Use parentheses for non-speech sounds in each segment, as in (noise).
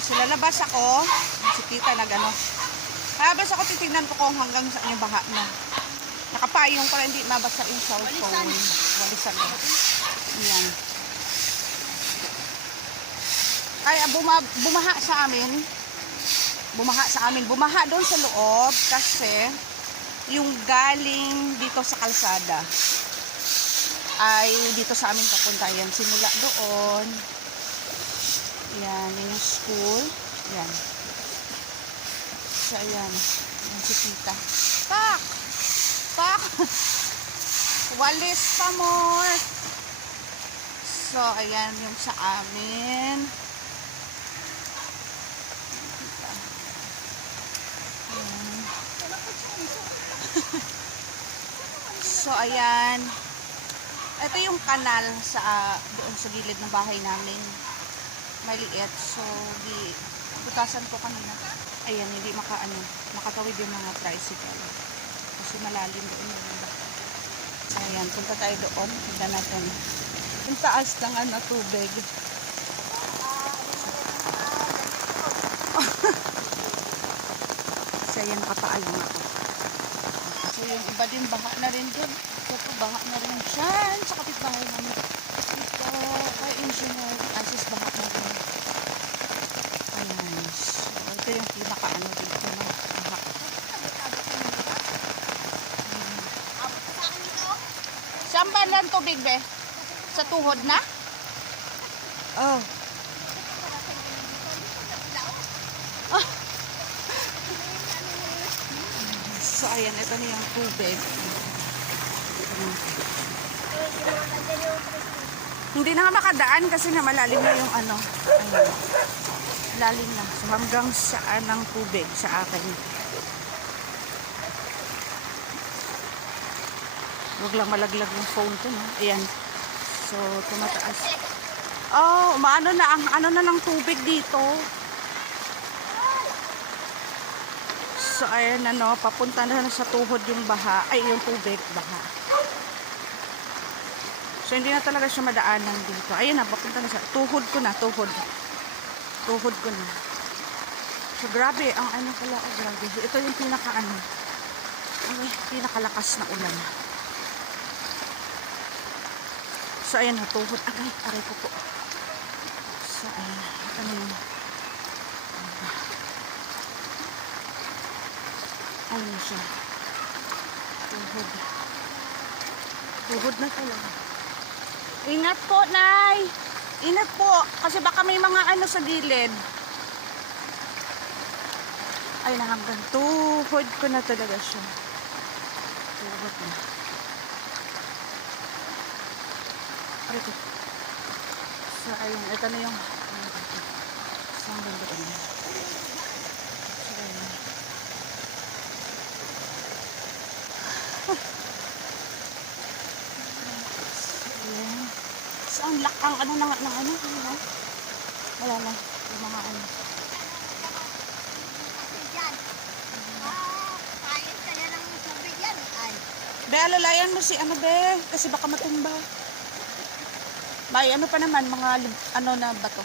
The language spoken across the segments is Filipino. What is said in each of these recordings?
Sila. Labas ako. Si tita nag ano. Labas ako titignan ko kung hanggang saan yung baha na. Nakapayong para hindi mabasa yung cellphone. Walisan. Ayan. Kaya buma, bumaha sa amin. Bumaha sa amin. Bumaha doon sa loob kasi yung galing dito sa kalsada ay dito sa amin papunta yan. Simula doon. Yan, yan yung school. Yan. So, ayan. Yan si tita. Pak! Pak! (laughs) Walis pa more! So, ayan yung sa amin. So, ayan. Ito yung kanal sa ah, doon sa gilid ng bahay namin. Maliit. So, di butasan ko kanina. Ayan, hindi makaano, makatawid yung mga tricycle. Kasi malalim doon yung bahay. Ayan, punta tayo doon. Tignan natin. Yung taas ng ano, tubig. (laughs) so, ayan, papaayon ako. So, yung iba din, baha na rin dun. Ito baha na rin dyan. Sa kapitbahay namin. Ito, kay Engineer Francis, baha na rin. Ayan. So, ito yung pinaka-ano dito na baha. Ayan. Saan ba lang tubig, be? Sa tuhod na? Oh. Ah. So, ayan, ito na yung tubig. Hindi na nga makadaan kasi na malalim na yung ano. Ayan. Lalim na. So, hanggang saan ang tubig sa akin. Huwag lang malaglag yung phone ko, no? Ayan. So, tumataas. Oh, umaano na ang ano na ng tubig dito. So, ayan na, no? Papunta na sa tuhod yung baha. Ay, yung tubig, baha. So, hindi na talaga siya madaanan dito. Ayan na, papunta na sa tuhod ko na, tuhod. Tuhod ko na. So, grabe. Ang ano pala, oh, grabe. Ito yung pinaka, ano, ay, pinakalakas na ulan. So, ayan na, tuhod. Aray, aray ko po. So, ayan. Ano yun? Ayun na siya. Tuhod. Tuhod na talaga. Ingat po, Nay! Ingat po, kasi baka may mga ano sa gilid. Ay, na hanggang tuhod ko na talaga siya. Tuhod na. Aray. So, ayun. Ito na yung... So, hanggang doon. So, ayun. Ayan. So, ang lak, ang ano na ano, ano na? Wala na. Yung mga ano. Na Be, alalayan mo si ano, be. Kasi baka matumba. May ano pa naman, mga ano na bato.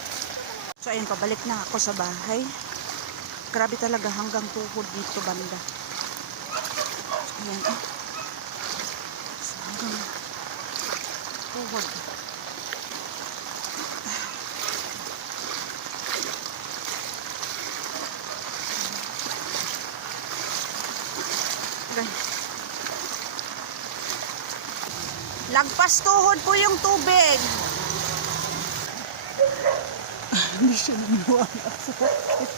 So, ayun, pabalik na ako sa bahay. Grabe talaga hanggang tuhod dito, banda. Ayan, eh. So, hanggang tuhod. Lagpas tuhod po yung tubig. Hindi siya naniwala sa sakit.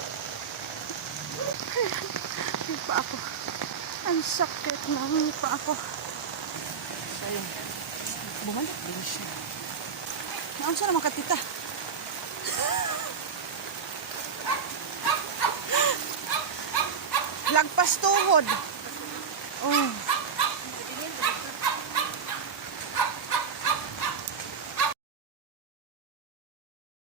Yung pa ako. Ang sakit ng pa ako. So, yun. Bumalik din siya. Naan siya naman katita. Lagpas tuhod. Oh.